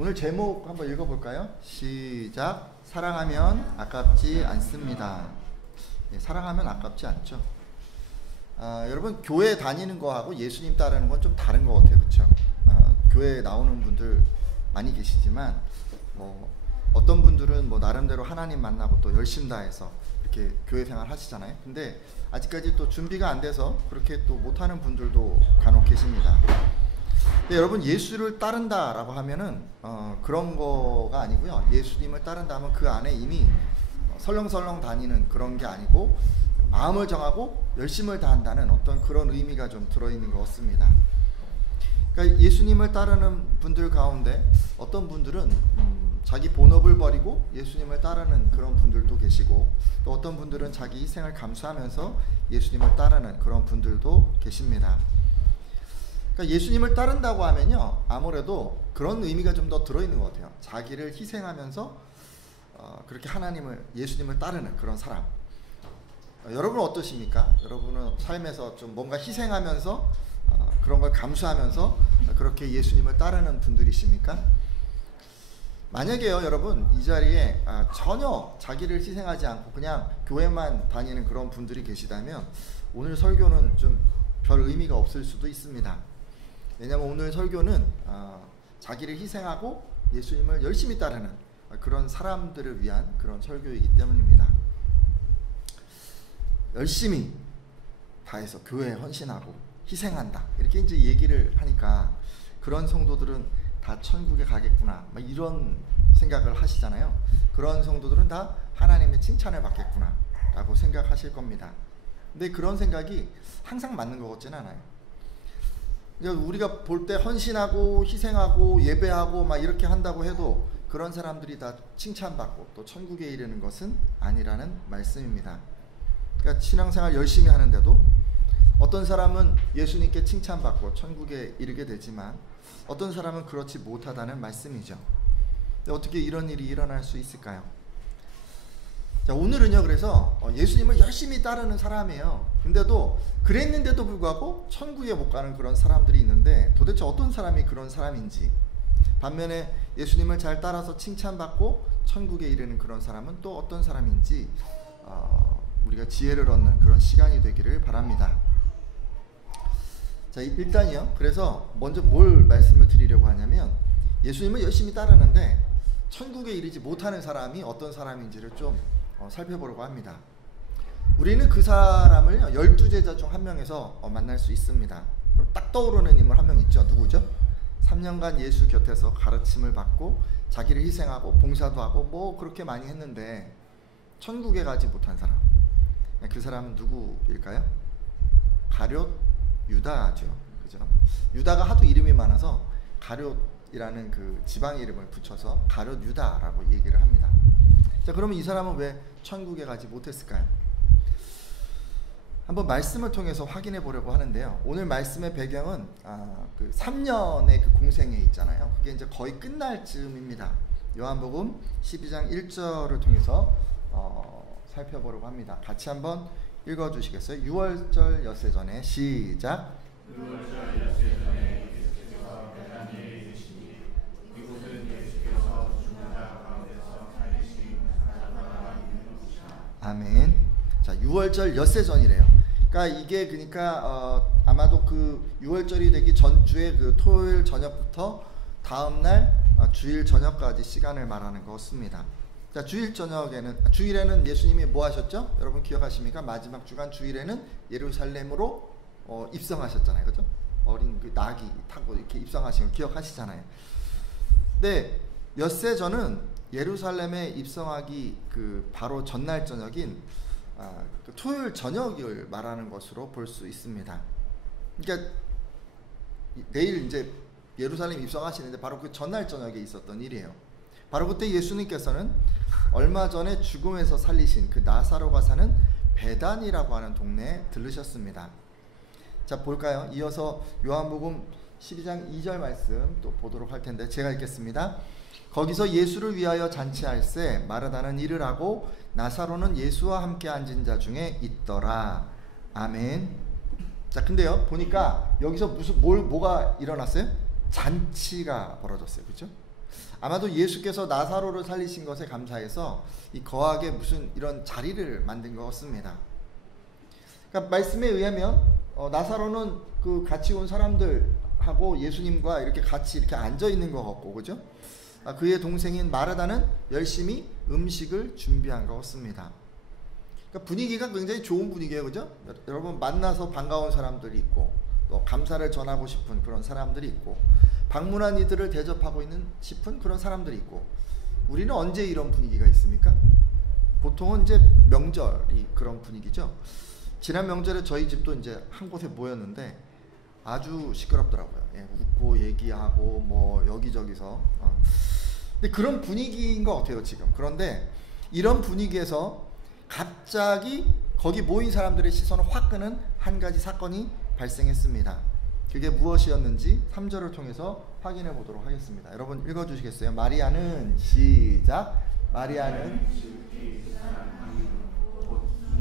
오늘 제목 한번 읽어볼까요? 시작. 사랑하면 아깝지 않습니다. 네, 사랑하면 아깝지 않죠. 여러분, 교회 다니는 거하고 예수님 따르는 건 좀 다른 것 같아요. 그렇죠? 교회에 나오는 분들 많이 계시지만 어떤 분들은 나름대로 하나님 만나고 또 열심 다해서 이렇게 교회 생활 하시잖아요. 근데 아직까지 또 준비가 안 돼서 그렇게 또 못하는 분들도 간혹 계십니다. 근데 여러분, 예수를 따른다라고 하면은 그런 거가 아니고요. 예수님을 따른다 하면 그 안에 이미 설렁설렁 다니는 그런 게 아니고 마음을 정하고 열심을 다한다는 어떤 그런 의미가 좀 들어있는 것 같습니다. 그러니까 예수님을 따르는 분들 가운데 어떤 분들은 자기 본업을 버리고 예수님을 따르는 그런 분들도 계시고, 또 어떤 분들은 자기 희생을 감수하면서 예수님을 따르는 그런 분들도 계십니다. 그러니까 예수님을 따른다고 하면요, 아무래도 그런 의미가 좀 더 들어있는 것 같아요. 자기를 희생하면서 그렇게 예수님을 따르는 그런 사람. 여러분은 어떠십니까? 여러분은 삶에서 좀 뭔가 희생하면서 그런 걸 감수하면서 그렇게 예수님을 따르는 분들이십니까? 만약에요, 여러분, 이 자리에 전혀 자기를 희생하지 않고 그냥 교회만 다니는 그런 분들이 계시다면 오늘 설교는 좀 별 의미가 없을 수도 있습니다. 왜냐하면 오늘 설교는 자기를 희생하고 예수님을 열심히 따르는 그런 사람들을 위한 그런 설교이기 때문입니다. 열심히 다해서 교회에 헌신하고 희생한다, 이렇게 이제 얘기를 하니까 그런 성도들은 다 천국에 가겠구나, 이런 생각을 하시잖아요. 그런 성도들은 다 하나님의 칭찬을 받겠구나 라고 생각하실 겁니다. 근데 그런 생각이 항상 맞는 것 같지는 않아요. 그러니까 우리가 볼 때 헌신하고 희생하고 예배하고 이렇게 한다고 해도 그런 사람들이 다 칭찬받고 또 천국에 이르는 것은 아니라는 말씀입니다. 그러니까 신앙생활 열심히 하는데도 어떤 사람은 예수님께 칭찬받고 천국에 이르게 되지만 어떤 사람은 그렇지 못하다는 말씀이죠. 어떻게 이런 일이 일어날 수 있을까요? 자, 오늘은요, 그래서 예수님을 열심히 따르는 사람이에요. 근데도 그랬는데도 불구하고 천국에 못 가는 그런 사람들이 있는데 도대체 어떤 사람이 그런 사람인지, 반면에 예수님을 잘 따라서 칭찬받고 천국에 이르는 그런 사람은 또 어떤 사람인지 우리가 지혜를 얻는 그런 시간이 되기를 바랍니다. 자, 일단이요, 그래서 먼저 뭘 말씀을 드리려고 하냐면, 예수님을 열심히 따르는데 천국에 이르지 못하는 사람이 어떤 사람인지를 좀 살펴보려고 합니다. 우리는 그 사람을 12제자 중 한 명에서 만날 수 있습니다. 딱 떠오르는 인물 한 명 있죠. 누구죠? 3년간 예수 곁에서 가르침을 받고 자기를 희생하고 봉사도 하고 그렇게 많이 했는데 천국에 가지 못한 사람. 그 사람은 누구일까요? 가룟 유다죠. 그죠? 유다가 하도 이름이 많아서 가룟이라는 그 지방 이름을 붙여서 가룟 유다라고 얘기를 합니다. 자, 그러면 이 사람은 왜 천국에 가지 못했을까요? 한번 말씀을 통해서 확인해 보려고 하는데요. 오늘 말씀의 배경은 그 3년의 그 공생애 있잖아요. 그게 이제 거의 끝날 즈음입니다. 요한복음 12장 1절을 통해서 살펴보려고 합니다. 같이 한번 읽어주시겠어요? 6월절 엿새 전에 시작. 6월절 엿새 전에 예수께서 베다니에 이르시니 이곳은 예수께서 죽은 자 가운데서 살리신 나사로가 있는 곳이라. 아멘. 자, 6월절 엿새 전이래요. 그러니까 아마도 그 6월절이 되기 전주에 그 토요일 저녁부터 다음날 주일 저녁까지 시간을 말하는 것 같습니다. 자, 주일에는 예수님이 뭐 하셨죠? 여러분 기억하십니까? 마지막 주간 주일에는 예루살렘으로 입성하셨잖아요. 그죠? 어린 그 나귀 타고 이렇게 입성하신 거 기억하시잖아요. 근데 엿새전은 예루살렘에 입성하기 그 바로 전날 저녁인 그 토요일 저녁을 말하는 것으로 볼 수 있습니다. 그러니까 내일 이제 예루살렘 입성하시는데 바로 그 전날 저녁에 있었던 일이에요. 바로 그때 예수님께서는 얼마 전에 죽음에서 살리신 그 나사로가 사는 베단이라고 하는 동네에 들르셨습니다. 자, 볼까요? 이어서 요한복음 12장 2절 말씀 또 보도록 할 텐데 제가 읽겠습니다. 거기서 예수를 위하여 잔치할새 마르다는 일을 하고 나사로는 예수와 함께 앉은 자 중에 있더라. 아멘. 자, 근데요, 보니까 여기서 뭐가 일어났어요? 잔치가 벌어졌어요. 그렇죠? 아마도 예수께서 나사로를 살리신 것에 감사해서 이 거하게 무슨 이런 자리를 만든 것 같습니다. 그러니까 말씀에 의하면 나사로는 그 같이 온 사람들하고 예수님과 이렇게 같이 이렇게 앉아 있는 것 같고, 그죠? 그의 동생인 마르다는 열심히 음식을 준비한 것 같습니다. 그러니까 분위기가 굉장히 좋은 분위기예요, 그죠? 여러분 만나서 반가운 사람들이 있고, 또 감사를 전하고 싶은 그런 사람들이 있고, 방문한 이들을 대접하고 있는 싶은 그런 사람들이 있고. 우리는 언제 이런 분위기가 있습니까? 보통은 이제 명절이 그런 분위기죠. 지난 명절에 저희 집도 이제 한 곳에 모였는데 아주 시끄럽더라고요. 예, 웃고 얘기하고 뭐 여기저기서. 근데 그런 분위기인 것 같아요, 지금. 그런데 이런 분위기에서 갑자기 거기 모인 사람들의 시선을 확 끄는 한 가지 사건이 발생했습니다. 그게 무엇이었는지 3절을 통해서 확인해 보도록 하겠습니다. 여러분 읽어주시겠어요? 마리아는 시작. 마리아는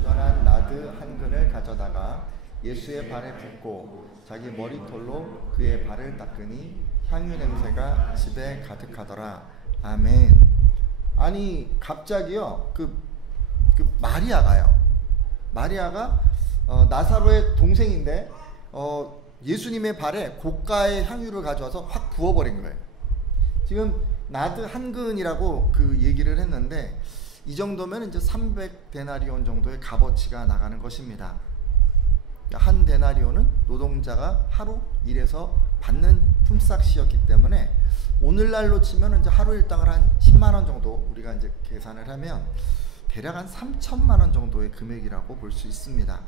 전한 나드 한 근을 가져다가 예수의 발에 붓고 자기 머리털로 그의 발을 닦으니 향유 냄새가 집에 가득하더라. 아멘. 아니 갑자기요 그 마리아가 나사로의 동생인데 예수님의 발에 고가의 향유를 가져와서 확 부어버린 거예요. 지금 나드 한 근이라고 그 얘기를 했는데 이 정도면 이제 300데나리온 정도의 값어치가 나가는 것입니다. 한 데나리온은 노동자가 하루 일해서 받는 품삯이었기 때문에 오늘날로 치면 이제 하루 일당을 한 10만 원 정도 우리가 이제 계산을 하면 대략 한 3천만 원 정도의 금액이라고 볼 수 있습니다.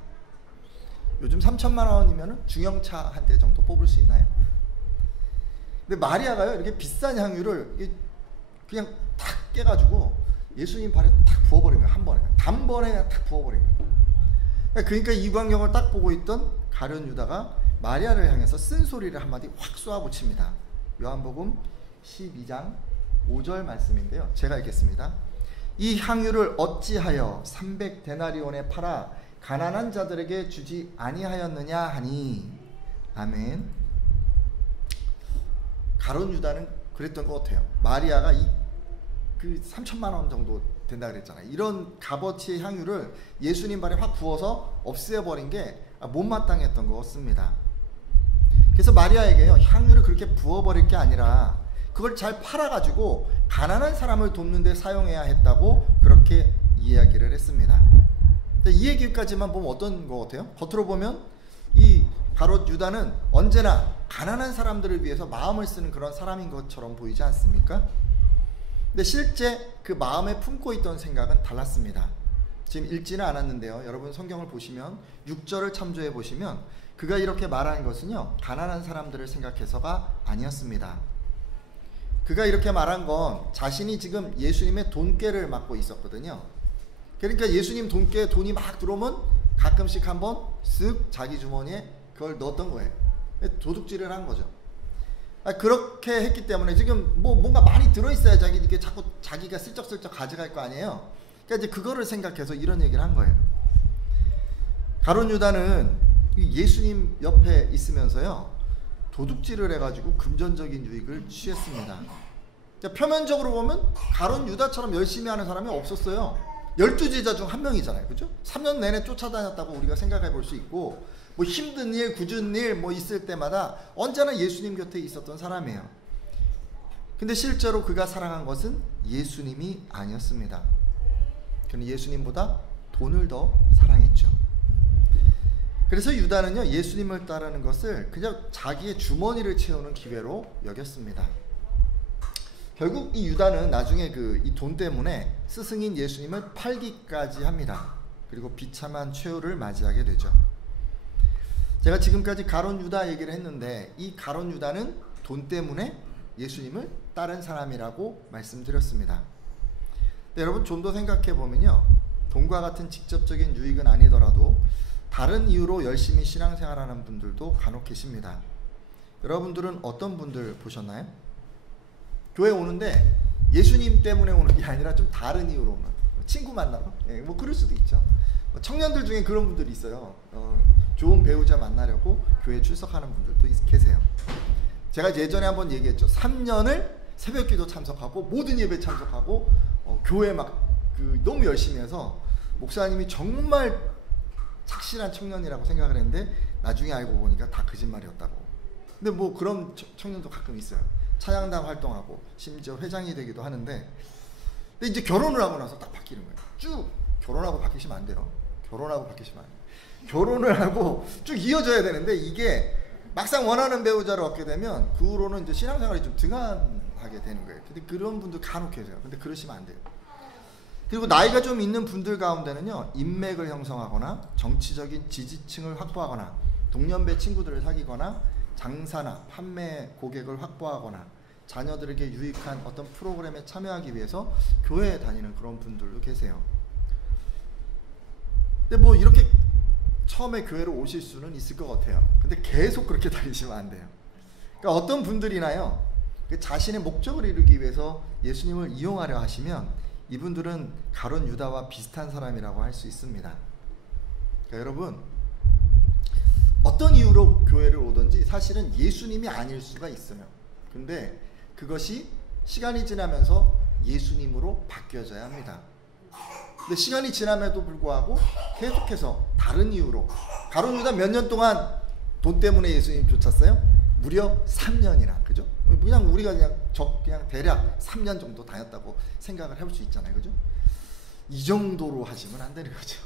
요즘 3천만 원이면 중형차 한 대 정도 뽑을 수 있나요? 근데 마리아가요 이렇게 비싼 향유를 그냥 탁 깨가지고 예수님 발에 탁 부어버린 거예요. 한 번에 단번에 탁 부어버린 거예요. 그러니까 이 광경을 딱 보고 있던 가룟 유다가 마리아를 향해서 쓴소리를 한마디 확 쏘아붙입니다. 요한복음 12장 5절 말씀인데요, 제가 읽겠습니다. 이 향유를 어찌하여 300데나리온에 팔아 가난한 자들에게 주지 아니하였느냐 하니. 아멘. 가룟 유다는 그랬던 것 같아요. 마리아가 그 3천만 원 정도 된다 그랬잖아요. 이런 값어치의 향유를 예수님 발에 확 부어서 없애버린 게 못마땅했던 것 같습니다. 그래서 마리아에게요 향유를 그렇게 부어버릴 게 아니라 그걸 잘 팔아가지고 가난한 사람을 돕는 데 사용해야 했다고 그렇게 이야기를 했습니다. 이 얘기까지만 보면 어떤 것 같아요? 겉으로 보면 이 가룟 유다는 언제나 가난한 사람들을 위해서 마음을 쓰는 그런 사람인 것처럼 보이지 않습니까? 근데 실제 그 마음에 품고 있던 생각은 달랐습니다. 지금 읽지는 않았는데요, 여러분 성경을 보시면 6절을 참조해 보시면 그가 이렇게 말하는 것은요 가난한 사람들을 생각해서가 아니었습니다. 그가 이렇게 말한 건 자신이 지금 예수님의 돈깨를 맡고 있었거든요. 그러니까 예수님 돈깨에 돈이 막 들어오면 가끔씩 한번 쓱 자기 주머니에 그걸 넣었던 거예요. 도둑질을 한 거죠. 그렇게 했기 때문에 지금 뭔가 많이 들어있어야 이게 자꾸 자기가 슬쩍슬쩍 가져갈 거 아니에요. 그러니까 이제 그거를 생각해서 이런 얘기를 한 거예요. 가룟 유다는 예수님 옆에 있으면서요 도둑질을 해가지고 금전적인 유익을 취했습니다. 표면적으로 보면 가룟 유다처럼 열심히 하는 사람이 없었어요. 12제자 중 한 명이잖아요, 그죠? 3년 내내 쫓아다녔다고 우리가 생각해 볼 수 있고, 뭐 힘든 일, 굳은 일 뭐 있을 때마다 언제나 예수님 곁에 있었던 사람이에요. 근데 실제로 그가 사랑한 것은 예수님이 아니었습니다. 그는 예수님보다 돈을 더 사랑했죠. 그래서 유다는요 예수님을 따르는 것을 그냥 자기의 주머니를 채우는 기회로 여겼습니다. 결국 이 유다는 나중에 이 돈 때문에 스승인 예수님을 팔기까지 합니다. 그리고 비참한 최후를 맞이하게 되죠. 제가 지금까지 가룟 유다 얘기를 했는데 이 가룟 유다는 돈 때문에 예수님을 따른 사람이라고 말씀드렸습니다. 여러분 좀 더 생각해 보면요 돈과 같은 직접적인 유익은 아니더라도 다른 이유로 열심히 신앙생활하는 분들도 간혹 계십니다. 여러분들은 어떤 분들 보셨나요? 교회 오는데 예수님 때문에 오는 게 아니라 좀 다른 이유로 오는, 친구 만나러, 뭐 그럴 수도 있죠. 청년들 중에 그런 분들이 있어요. 좋은 배우자 만나려고 교회 출석하는 분들도 계세요. 제가 예전에 한번 얘기했죠. 3년을 새벽기도 참석하고 모든 예배 참석하고 교회 막 너무 열심히 해서 목사님이 정말 착실한 청년이라고 생각을 했는데 나중에 알고 보니까 다 거짓말이었다고. 근데 뭐 그런 청년도 가끔 있어요. 차양단 활동하고 심지어 회장이 되기도 하는데, 근데 이제 결혼을 하고 나서 딱 바뀌는 거예요. 쭉 결혼하고 바뀌시면 안 돼요. 결혼하고 바뀌시면 안 돼요. 결혼을 하고 쭉 이어져야 되는데 이게 막상 원하는 배우자를 얻게 되면 그 후로는 이제 신앙생활이 좀 등한하게 되는 거예요. 근데 그런 분들 간혹 계세요. 근데 그러시면 안 돼요. 그리고 나이가 좀 있는 분들 가운데는요, 인맥을 형성하거나 정치적인 지지층을 확보하거나 동년배 친구들을 사귀거나 장사나 판매 고객을 확보하거나 자녀들에게 유익한 어떤 프로그램에 참여하기 위해서 교회에 다니는 그런 분들도 계세요. 근데 뭐 이렇게 처음에 교회로 오실 수는 있을 것 같아요. 근데 계속 그렇게 다니시면 안 돼요. 그러니까 어떤 분들이나요, 자신의 목적을 이루기 위해서 예수님을 이용하려 하시면 이분들은 가룟 유다와 비슷한 사람이라고 할 수 있습니다. 그러니까 여러분, 어떤 이유로 교회를 오든지 사실은 예수님이 아닐 수가 있어요. 근데 그것이 시간이 지나면서 예수님으로 바뀌어져야 합니다. 근데 시간이 지남에도 불구하고 계속해서 다른 이유로, 가룟 유다 몇 년 동안 돈 때문에 예수님 쫓았어요? 무려 3년이나, 그죠? 그냥 우리가 그냥 대략 3년 정도 다녔다고 생각을 해볼 수 있잖아요, 그죠? 이 정도로 하시면 안 되는 거죠.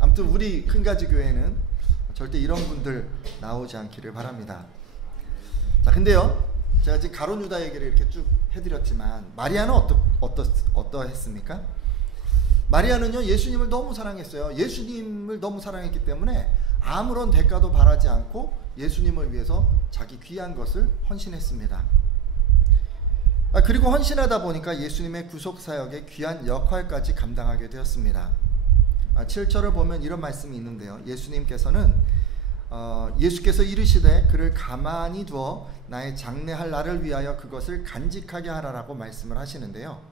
아무튼 우리 큰가지 교회는 절대 이런 분들 나오지 않기를 바랍니다. 자, 근데요, 제가 지금 가룟 유다 얘기를 이렇게 쭉 해드렸지만 마리아는 어떠했습니까? 마리아는요, 예수님을 너무 사랑했어요. 예수님을 너무 사랑했기 때문에 아무런 대가도 바라지 않고 예수님을 위해서 자기 귀한 것을 헌신했습니다. 그리고 헌신하다 보니까 예수님의 구속사역의 귀한 역할까지 감당하게 되었습니다. 7절을 보면 이런 말씀이 있는데요. 예수께서 이르시되 그를 가만히 두어 나의 장례할 날을 위하여 그것을 간직하게 하라라고 말씀을 하시는데요.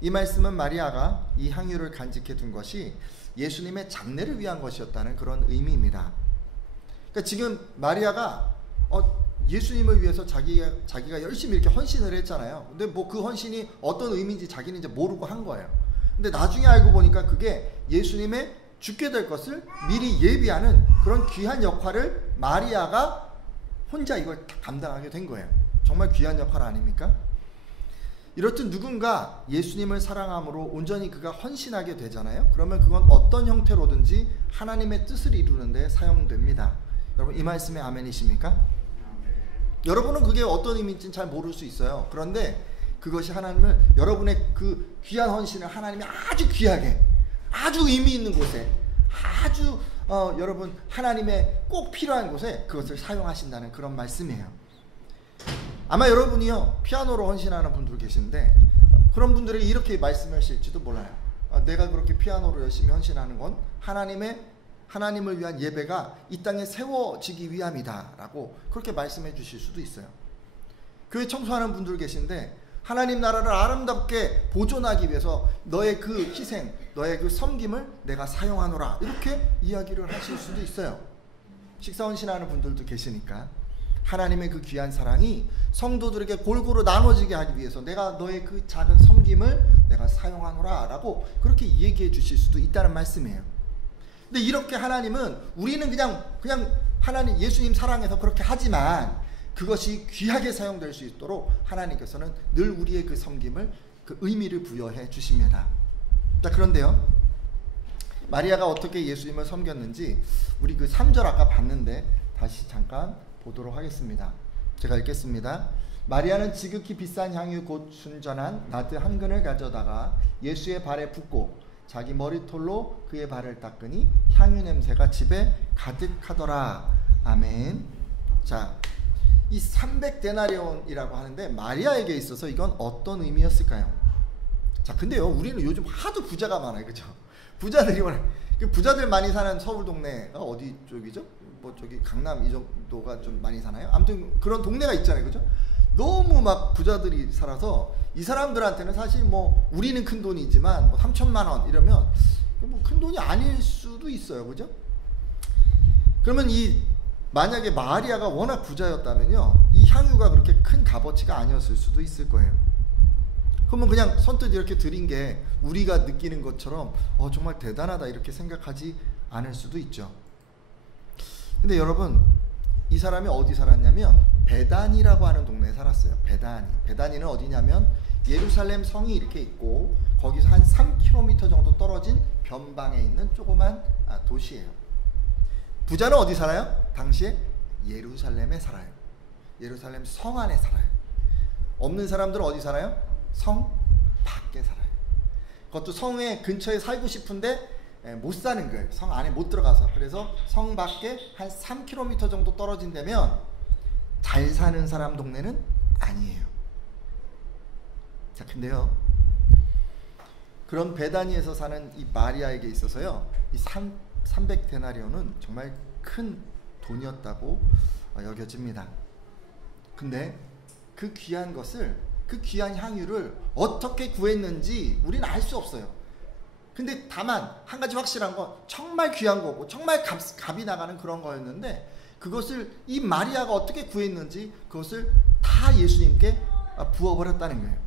이 말씀은 마리아가 이 향유를 간직해 둔 것이 예수님의 장례를 위한 것이었다는 그런 의미입니다. 그러니까 지금 마리아가 예수님을 위해서 자기가 열심히 이렇게 헌신을 했잖아요. 근데 뭐 그 헌신이 어떤 의미인지 자기는 이제 모르고 한 거예요. 근데 나중에 알고 보니까 그게 예수님의 죽게 될 것을 미리 예비하는 그런 귀한 역할을 마리아가 혼자 이걸 감당하게 된 거예요. 정말 귀한 역할 아닙니까? 이렇듯 누군가 예수님을 사랑함으로 온전히 그가 헌신하게 되잖아요. 그러면 그건 어떤 형태로든지 하나님의 뜻을 이루는 데 사용됩니다. 여러분, 이 말씀에 아멘이십니까? 여러분은 그게 어떤 의미인지는 잘 모를 수 있어요. 그런데 그것이 여러분의 그 귀한 헌신을 하나님이 아주 귀하게, 아주 의미 있는 곳에, 아주 여러분 하나님의 꼭 필요한 곳에 그것을 사용하신다는 그런 말씀이에요. 아마 여러분이요, 피아노로 헌신하는 분들 계신데 그런 분들이 이렇게 말씀하실지도 몰라요. 내가 그렇게 피아노로 열심히 헌신하는 건 하나님을 위한 예배가 이 땅에 세워지기 위함이다 라고 그렇게 말씀해 주실 수도 있어요. 교회 청소하는 분들 계신데 하나님 나라를 아름답게 보존하기 위해서 너의 그 희생, 너의 그 섬김을 내가 사용하노라, 이렇게 이야기를 하실 수도 있어요. 식사 헌신하는 분들도 계시니까 하나님의 그 귀한 사랑이 성도들에게 골고루 나눠지게 하기 위해서 내가 너의 그 작은 섬김을 내가 사용하노라 라고 그렇게 얘기해 주실 수도 있다는 말씀이에요. 근데 이렇게 하나님은, 우리는 그냥 하나님 예수님 사랑해서 그렇게 하지만 그것이 귀하게 사용될 수 있도록 하나님께서는 늘 우리의 그 섬김을, 그 의미를 부여해 주십니다. 자, 그런데요, 마리아가 어떻게 예수님을 섬겼는지 우리 그 3절 아까 봤는데 다시 잠깐 보도록 하겠습니다. 제가 읽겠습니다. 마리아는 지극히 비싼 향유 곧 순전한 나드 한 근을 가져다가 예수의 발에 붓고 자기 머리털로 그의 발을 닦으니 향유 냄새가 집에 가득하더라. 아멘. 자, 이 300데나리온이라고 하는데 마리아에게 있어서 이건 어떤 의미였을까요? 자, 근데요, 우리는 요즘 하도 부자가 많아요, 그죠? 부자들 많이 사는 서울 동네가 어디 쪽이죠? 뭐 저기 강남 이 정도가 좀 많이 사나요? 아무튼 그런 동네가 있잖아요, 그죠? 너무 막 부자들이 살아서 이 사람들한테는 사실 뭐 우리는 큰 돈이지만 뭐 3천만 원 이러면 뭐 큰 돈이 아닐 수도 있어요, 그죠? 그러면 이 만약에 마리아가 워낙 부자였다면요, 이 향유가 그렇게 큰 값어치가 아니었을 수도 있을 거예요. 그러면 그냥 선뜻 이렇게 드린 게 우리가 느끼는 것처럼 정말 대단하다 이렇게 생각하지 않을 수도 있죠. 근데 여러분, 이 사람이 어디 살았냐면 베다니라고 하는 동네에 살았어요. 베다니는 어디냐면 예루살렘 성이 이렇게 있고 거기서 한 3km 정도 떨어진 변방에 있는 조그만 도시예요. 부자는 어디 살아요? 당시에 예루살렘에 살아요. 예루살렘 성 안에 살아요. 없는 사람들은 어디 살아요? 성 밖에 살아요. 그것도 성의 근처에 살고 싶은데 못 사는 거예요. 성 안에 못 들어가서. 그래서 성 밖에 한 3km 정도 떨어진 데면 잘 사는 사람 동네는 아니에요. 자, 근데요, 그런 베다니에서 사는 이 마리아에게 있어서요, 이 300데나리온은 정말 큰 돈이었다고 여겨집니다. 근데 그 귀한 것을, 그 귀한 향유를 어떻게 구했는지 우리는 알 수 없어요. 근데 다만 한 가지 확실한 건 정말 귀한 거고 정말 값이 나가는 그런 거였는데, 그것을 이 마리아가 어떻게 구했는지 그것을 다 예수님께 부어버렸다는 거예요.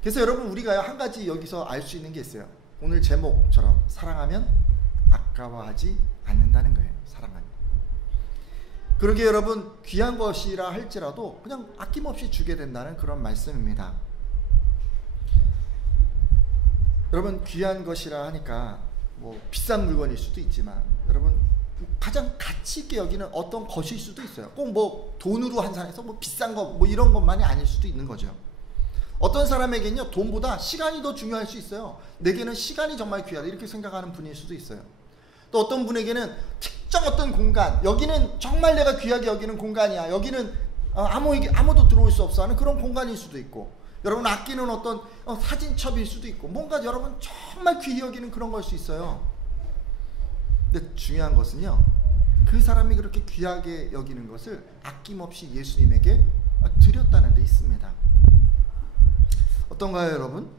그래서 여러분, 우리가 한 가지 여기서 알 수 있는 게 있어요. 오늘 제목처럼 사랑하면 아까워하지 않는다는 거예요. 사랑하면. 그러게 여러분, 귀한 것이라 할지라도 그냥 아낌없이 주게 된다는 그런 말씀입니다. 여러분, 귀한 것이라 하니까 뭐 비싼 물건일 수도 있지만, 여러분 가장 가치 있게 여기는 어떤 것일 수도 있어요. 꼭 뭐 돈으로 환산해서 뭐 비싼 거 뭐 이런 것만이 아닐 수도 있는 거죠. 어떤 사람에게는요, 돈보다 시간이 더 중요할 수 있어요. 내게는 시간이 정말 귀하다 이렇게 생각하는 분일 수도 있어요. 또 어떤 분에게는 특정 어떤 공간, 여기는 정말 내가 귀하게 여기는 공간이야, 여기는 아무도 들어올 수 없어 하는 그런 공간일 수도 있고, 여러분 아끼는 어떤 사진첩일 수도 있고, 뭔가 여러분 정말 귀히 여기는 그런 걸 수 있어요. 근데 중요한 것은요, 그 사람이 그렇게 귀하게 여기는 것을 아낌없이 예수님에게 드렸다는 데 있습니다. 어떤가요, 여러분?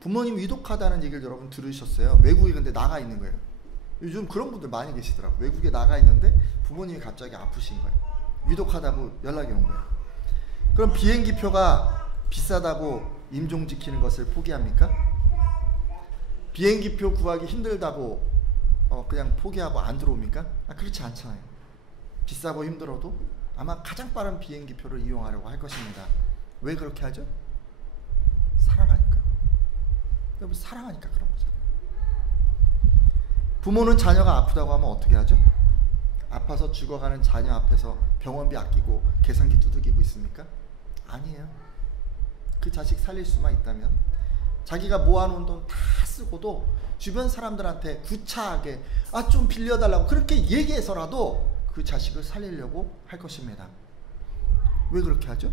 부모님 위독하다는 얘기를 여러분 들으셨어요? 외국에 근데 나가 있는 거예요. 요즘 그런 분들 많이 계시더라고요. 외국에 나가 있는데 부모님이 갑자기 아프신 거예요. 위독하다고 연락이 온 거예요. 그럼 비행기 표가 비싸다고 임종 지키는 것을 포기합니까? 비행기 표 구하기 힘들다고 그냥 포기하고 안 들어옵니까? 그렇지 않잖아요. 비싸고 힘들어도 아마 가장 빠른 비행기 표를 이용하려고 할 것입니다. 왜 그렇게 하죠? 사랑하니까. 여러분, 사랑하니까 그런 거잖아요. 부모는 자녀가 아프다고 하면 어떻게 하죠? 아파서 죽어가는 자녀 앞에서 병원비 아끼고 계산기 두들기고 있습니까? 아니에요. 그 자식 살릴 수만 있다면 자기가 모아놓은 돈 다 쓰고도 주변 사람들한테 구차하게 좀 빌려달라고 그렇게 얘기해서라도 그 자식을 살리려고 할 것입니다. 왜 그렇게 하죠?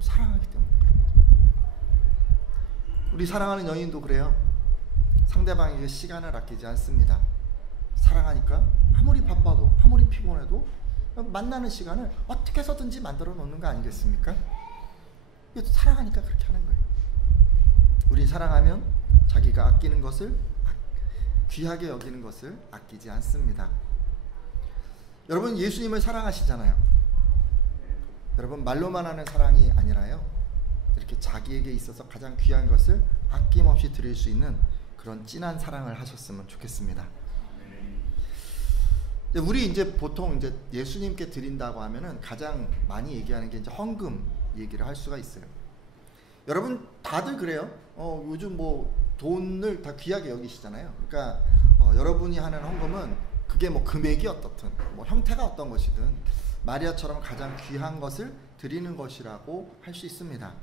사랑하기 때문에 그런 거죠. 우리 사랑하는 연인도 그래요. 상대방에게 시간을 아끼지 않습니다. 사랑하니까 아무리 바빠도 아무리 피곤해도 만나는 시간을 어떻게 해서든지 만들어 놓는 거 아니겠습니까? 사랑하니까 그렇게 하는 거예요. 우리 사랑하면 자기가 아끼는 것을, 귀하게 여기는 것을 아끼지 않습니다. 여러분, 예수님을 사랑하시잖아요. 여러분, 말로만 하는 사랑이 아니라요, 이렇게 자기에게 있어서 가장 귀한 것을 아낌없이 드릴 수 있는 그런 진한 사랑을 하셨으면 좋겠습니다. 우리 이제 보통 이제 예수님께 드린다고 하면은 가장 많이 얘기하는 게 이제 헌금 얘기를 할 수가 있어요. 여러분 다들 그래요. 요즘 뭐 돈을 다 귀하게 여기시잖아요. 그러니까 여러분이 하는 헌금은 그게 뭐 금액이 어떻든 뭐 형태가 어떤 것이든 마리아처럼 가장 귀한 것을 드리는 것이라고 할 수 있습니다.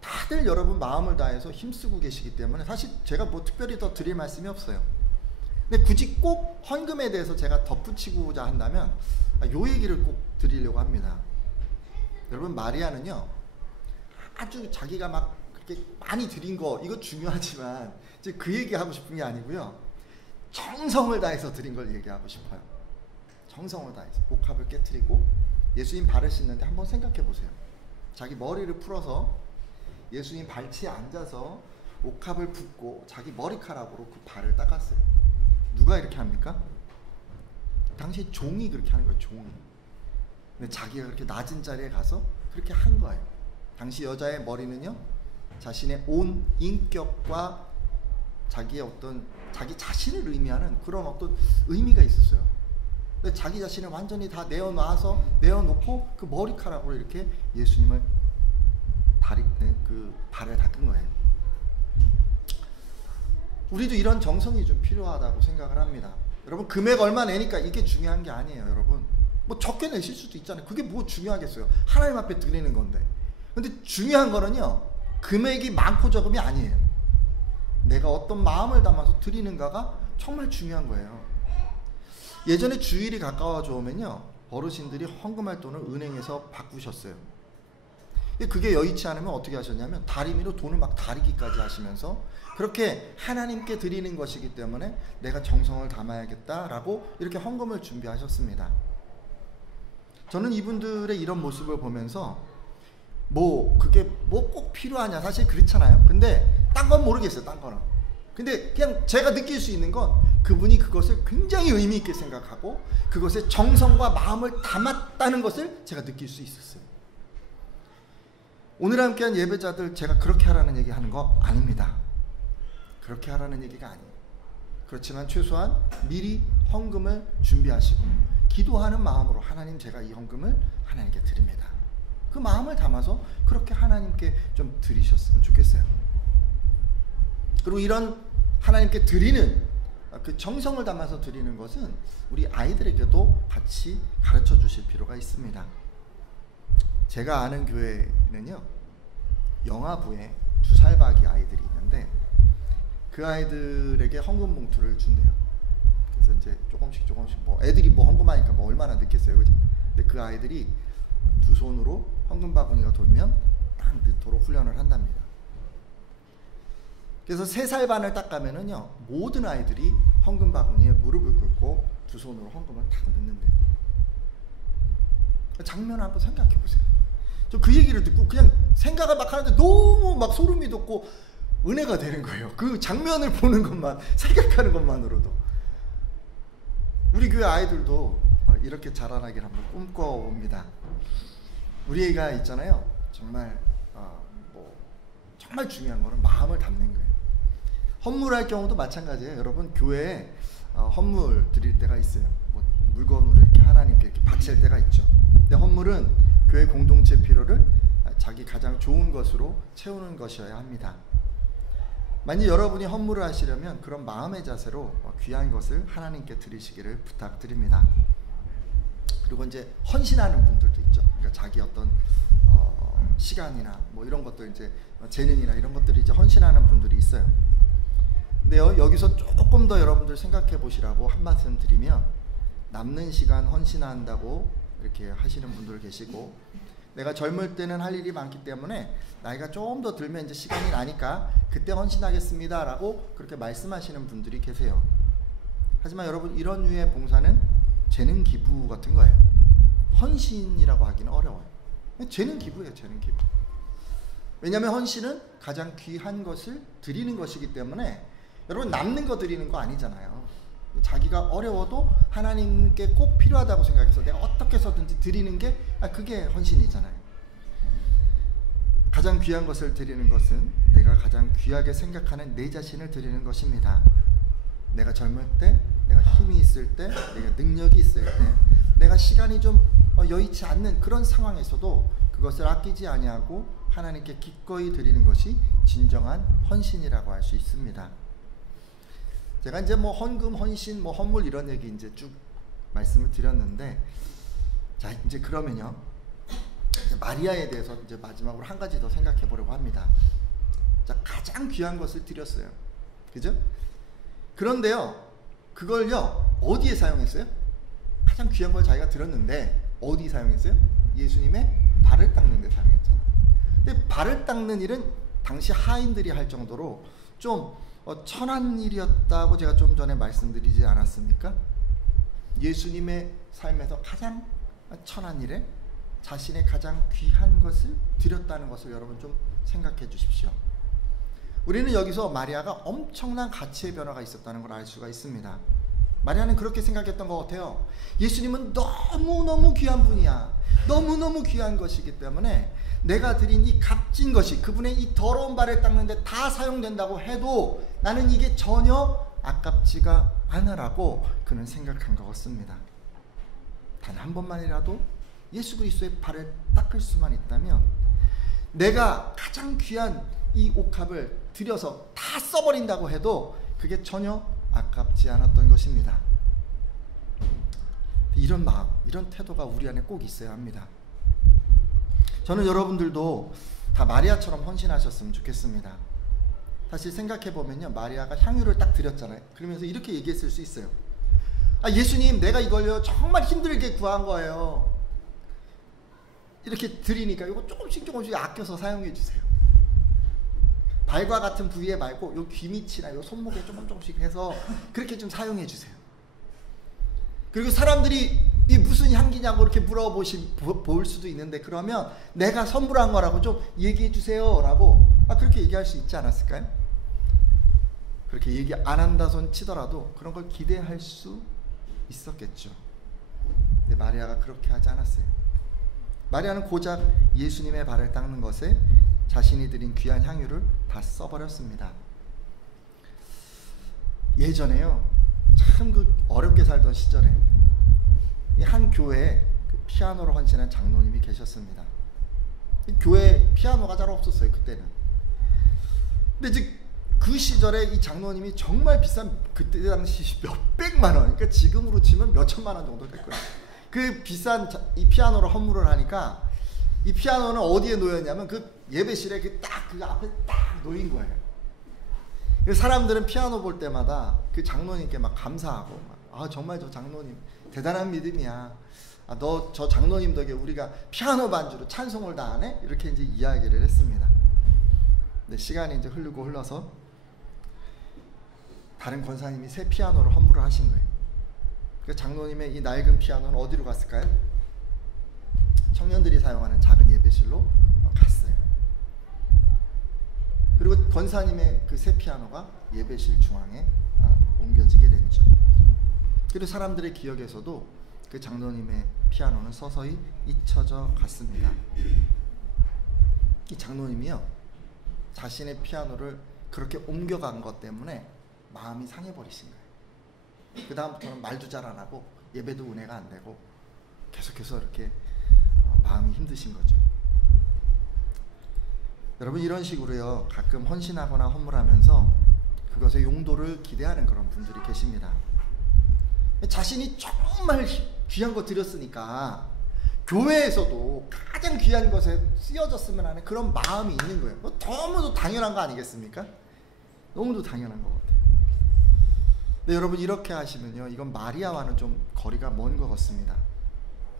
다들 여러분 마음을 다해서 힘쓰고 계시기 때문에 사실 제가 뭐 특별히 더 드릴 말씀이 없어요. 근데 굳이 꼭 헌금에 대해서 제가 덧붙이고자 한다면 요 얘기를 꼭 드리려고 합니다. 여러분, 마리아는요, 아주 자기가 막 그렇게 많이 드린 거 이거 중요하지만 이제 그 얘기하고 싶은 게 아니고요, 정성을 다해서 드린 걸 얘기하고 싶어요. 정성을 다해서 옥합을 깨트리고 예수님 발을 씻는데 한번 생각해 보세요. 자기 머리를 풀어서 예수님 발치에 앉아서 옥합을 붓고 자기 머리카락으로 그 발을 닦았어요. 누가 이렇게 합니까? 당시 종이 그렇게 하는 거예요. 종이. 근데 자기가 그렇게 낮은 자리에 가서 그렇게 한 거예요. 당시 여자의 머리는요, 자신의 온 인격과 자기의 어떤 자기 자신을 의미하는 그런 어떤 의미가 있었어요. 근데 자기 자신을 완전히 다 내어놓고 그 머리카락으로 이렇게 예수님을 그 발을 닦은 거예요. 우리도 이런 정성이 좀 필요하다고 생각을 합니다. 여러분, 금액 얼마 내니까 이게 중요한 게 아니에요. 여러분, 뭐 적게 내실 수도 있잖아요. 그게 뭐 중요하겠어요. 하나님 앞에 드리는 건데. 근데 중요한 거는요, 금액이 많고 적음이 아니에요. 내가 어떤 마음을 담아서 드리는가가 정말 중요한 거예요. 예전에 주일이 가까워져 오면요, 어르신들이 헌금할 돈을 은행에서 바꾸셨어요. 그게 여의치 않으면 어떻게 하셨냐면 다리미로 돈을 막 다리기까지 하시면서 그렇게 하나님께 드리는 것이기 때문에 내가 정성을 담아야겠다라고 이렇게 헌금을 준비하셨습니다. 저는 이분들의 이런 모습을 보면서 뭐 그게 뭐 꼭 필요하냐, 사실 그렇잖아요. 근데 딴 건 모르겠어요. 딴 거는. 근데 그냥 제가 느낄 수 있는 건 그분이 그것을 굉장히 의미 있게 생각하고 그것에 정성과 마음을 담았다는 것을 제가 느낄 수 있었어요. 오늘 함께한 예배자들, 제가 그렇게 하라는 얘기 하는 거 아닙니다. 그렇게 하라는 얘기가 아니에요. 그렇지만 최소한 미리 헌금을 준비하시고 기도하는 마음으로, 하나님, 제가 이 헌금을 하나님께 드립니다. 그 마음을 담아서 그렇게 하나님께 좀 드리셨으면 좋겠어요. 그리고 이런 하나님께 드리는 그 정성을 담아서 드리는 것은 우리 아이들에게도 같이 가르쳐 주실 필요가 있습니다. 제가 아는 교회는요, 영아부에 2살박이 아이들이 있는데 그 아이들에게 헌금 봉투를 준대요. 그래서 이제 조금씩 뭐 애들이 뭐 헌금하니까 뭐 얼마나 넣겠어요, 그죠? 근데 그 아이들이 두 손으로 헌금 바구니가 돌면 딱 넣도록 훈련을 한답니다. 그래서 3살 반을 딱 가면은요, 모든 아이들이 헌금 바구니에 무릎을 꿇고 두 손으로 헌금을 딱 넣는데, 장면을 한번 생각해 보세요. 저 그 얘기를 듣고 그냥 생각을 막 하는데 너무 막 소름이 돋고 은혜가 되는 거예요. 그 장면을 보는 것만, 생각하는 것만으로도. 우리 교회 아이들도 이렇게 자라나길 한번 꿈꿔봅니다. 우리 애가 있잖아요, 정말 정말 중요한 거는 마음을 담는 거예요. 헌물할 경우도 마찬가지예요. 여러분, 교회에 헌물 드릴 때가 있어요. 뭐 물건으로 이렇게 하나님께 이렇게 바칠 때가 있죠. 근데 헌물은 교회 공동체 필요를 자기 가장 좋은 것으로 채우는 것이어야 합니다. 만약 여러분이 헌물을 하시려면 그런 마음의 자세로 귀한 것을 하나님께 드리시기를 부탁드립니다. 그리고 이제 헌신하는 분들도 있죠. 그러니까 자기 어떤 시간이나 뭐 이런 것들, 이제 재능이나 이런 것들이 이제 헌신하는 분들이 있어요. 근데요, 여기서 조금 더 여러분들 생각해 보시라고 한 말씀 드리면, 남는 시간 헌신한다고 이렇게 하시는 분들 계시고, 내가 젊을 때는 할 일이 많기 때문에 나이가 좀 더 들면 이제 시간이 나니까 그때 헌신하겠습니다 라고 그렇게 말씀하시는 분들이 계세요. 하지만 여러분, 이런 류의 봉사는 재능 기부 같은 거예요. 헌신이라고 하기는 어려워요. 재능 기부예요. 재능 기부. 왜냐하면 헌신은 가장 귀한 것을 드리는 것이기 때문에, 여러분, 남는 거 드리는 거 아니잖아요. 자기가 어려워도 하나님께 꼭 필요하다고 생각해서 내가 어떻게 해서든지 드리는 게 그게 헌신이잖아요. 가장 귀한 것을 드리는 것은 내가 가장 귀하게 생각하는 내 자신을 드리는 것입니다. 내가 젊을 때, 내가 힘이 있을 때, 내가 능력이 있을 때, 내가 시간이 좀 여의치 않는 그런 상황에서도 그것을 아끼지 아니하고 하나님께 기꺼이 드리는 것이 진정한 헌신이라고 할 수 있습니다. 제가 이제 뭐 헌금, 헌신, 뭐 헌물 이런 얘기 이제 쭉 말씀을 드렸는데, 자, 이제 그러면요, 이제 마리아에 대해서 이제 마지막으로 한 가지 더 생각해 보려고 합니다. 자, 가장 귀한 것을 드렸어요. 그죠? 그런데요, 그걸요, 어디에 사용했어요? 가장 귀한 걸 자기가 드렸는데 어디 사용했어요? 예수님의 발을 닦는 데 사용했잖아요. 근데 발을 닦는 일은 당시 하인들이 할 정도로 좀 천한 일이었다고 제가 좀 전에 말씀드리지 않았습니까? 예수님의 삶에서 가장 천한 일에 자신의 가장 귀한 것을 드렸다는 것을 여러분 좀 생각해 주십시오. 우리는 여기서 마리아가 엄청난 가치의 변화가 있었다는 걸 알 수가 있습니다. 마리아는 그렇게 생각했던 것 같아요. 예수님은 너무너무 귀한 분이야. 너무너무 귀한 것이기 때문에 내가 드린 이 값진 것이 그분의 이 더러운 발을 닦는데 다 사용된다고 해도 나는 이게 전혀 아깝지가 않으라고 그는 생각한 것 같습니다. 단 한 번만이라도 예수 그리스도의 발을 닦을 수만 있다면 내가 가장 귀한 이 옥합을 들여서 다 써버린다고 해도 그게 전혀 아깝지 않았던 것입니다. 이런 마음, 이런 태도가 우리 안에 꼭 있어야 합니다. 저는 여러분들도 다 마리아처럼 헌신하셨으면 좋겠습니다. 사실 생각해보면요, 마리아가 향유를 딱 드렸잖아요. 그러면서 이렇게 얘기했을 수 있어요. 예수님, 내가 이걸요 정말 힘들게 구한 거예요. 이렇게 드리니까 이거 조금씩 아껴서 사용해 주세요. 발과 같은 부위에 말고 요 귀 밑이나 요 손목에 조금씩 해서 그렇게 좀 사용해 주세요. 그리고 사람들이 이 무슨 향기냐고 이렇게 물어볼 수도 있는데, 그러면 내가 선물한 거라고 좀 얘기해 주세요 라고 그렇게 얘기할 수 있지 않았을까요? 그렇게 얘기 안 한다손 치더라도 그런 걸 기대할 수 있었겠죠. 근데 마리아가 그렇게 하지 않았어요. 마리아는 고작 예수님의 발을 닦는 것에 자신이 드린 귀한 향유를 다 써버렸습니다. 예전에요, 참 그 어렵게 살던 시절에 한 교회에 그 피아노로 헌신한 장로님이 계셨습니다. 교회에 피아노가 잘 없었어요, 그때는. 근데 이제 그 시절에 이 장로님이 정말 비싼, 그때 당시 몇백만 원, 그러니까 지금으로 치면 몇천만 원 정도 될 거예요. 그 비싼 이 피아노로 헌물을 하니까 이 피아노는 어디에 놓였냐면 그 예배실에 그 앞에 딱 놓인 거예요. 사람들은 피아노 볼 때마다 그 장로님께 막 감사하고, 정말 저 장로님 대단한 믿음이야. 너 저 장로님 덕에 우리가 피아노 반주로 찬송을 다 하네? 이렇게 이제 이야기를 했습니다. 근데 시간이 이제 흘러서 다른 권사님이 새 피아노를 헌물을 하신 거예요. 그 장로님의 이 낡은 피아노는 어디로 갔을까요? 청년들이 사용하는 작은 예배실로 갔어요. 그리고 권사님의 그 새 피아노가 예배실 중앙에 옮겨지게 됐죠. 그리고 사람들의 기억에서도 그 장로님의 피아노는 서서히 잊혀져 갔습니다. 이 장로님이요, 자신의 피아노를 그렇게 옮겨간 것 때문에 마음이 상해버리신 거예요. 그 다음부터는 말도 잘 안 하고 예배도 은혜가 안 되고 계속해서 이렇게 마음이 힘드신 거죠. 여러분, 이런 식으로요, 가끔 헌신하거나 헌물하면서 그것의 용도를 기대하는 그런 분들이 계십니다. 자신이 정말 귀한 거 드렸으니까 교회에서도 가장 귀한 것에 쓰여졌으면 하는 그런 마음이 있는 거예요. 너무도 당연한 거 아니겠습니까? 너무도 당연한 것 같아요. 근데 여러분, 이렇게 하시면요, 이건 마리아와는 좀 거리가 먼 것 같습니다.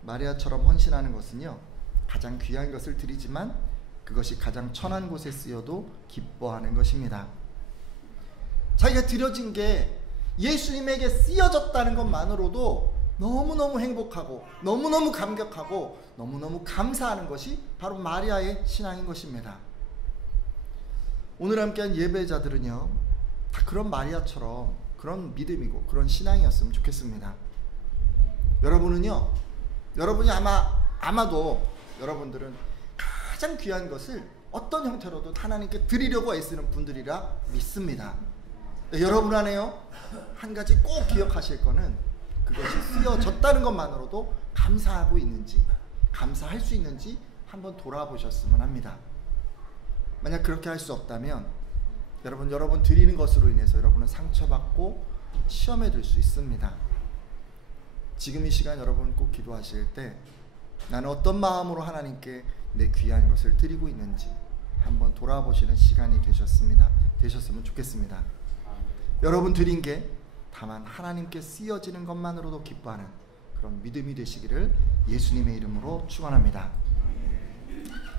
마리아처럼 헌신하는 것은요, 가장 귀한 것을 드리지만 그것이 가장 천한 곳에 쓰여도 기뻐하는 것입니다. 자기가 드려진 게 예수님에게 쓰여졌다는 것만으로도 너무너무 행복하고 너무너무 감격하고 너무너무 감사하는 것이 바로 마리아의 신앙인 것입니다. 오늘 함께한 예배자들은요, 다 그런 마리아처럼 그런 믿음이고 그런 신앙이었으면 좋겠습니다. 여러분은요, 여러분이 아마도 여러분들은 가장 귀한 것을 어떤 형태로도 하나님께 드리려고 애쓰는 분들이라 믿습니다. 여러분 안에요, 한 가지 꼭 기억하실 거는 그것이 쓰여졌다는 것만으로도 감사하고 있는지, 감사할 수 있는지 한번 돌아보셨으면 합니다. 만약 그렇게 할 수 없다면 여러분 드리는 것으로 인해서 여러분은 상처받고 시험에 들 수 있습니다. 지금 이 시간 여러분 꼭 기도하실 때 나는 어떤 마음으로 하나님께 내 귀한 것을 드리고 있는지 한번 돌아보시는 시간이 되셨으면 좋겠습니다. 여러분 드린 게 다만 하나님께 쓰여지는 것만으로도 기뻐하는 그런 믿음이 되시기를 예수님의 이름으로 축원합니다.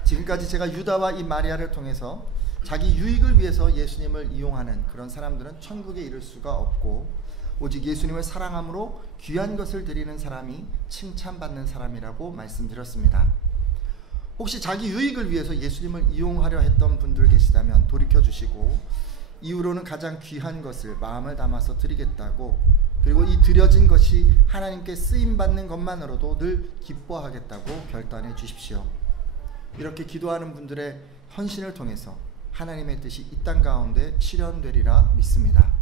지금까지 제가 유다와 이 마리아를 통해서 자기 유익을 위해서 예수님을 이용하는 그런 사람들은 천국에 이를 수가 없고, 오직 예수님을 사랑함으로 귀한 것을 드리는 사람이 칭찬받는 사람이라고 말씀드렸습니다. 혹시 자기 유익을 위해서 예수님을 이용하려 했던 분들 계시다면 돌이켜 주시고, 이후로는 가장 귀한 것을 마음을 담아서 드리겠다고 그리고 이 드려진 것이 하나님께 쓰임받는 것만으로도 늘 기뻐하겠다고 결단해 주십시오. 이렇게 기도하는 분들의 헌신을 통해서 하나님의 뜻이 이 땅 가운데 실현되리라 믿습니다.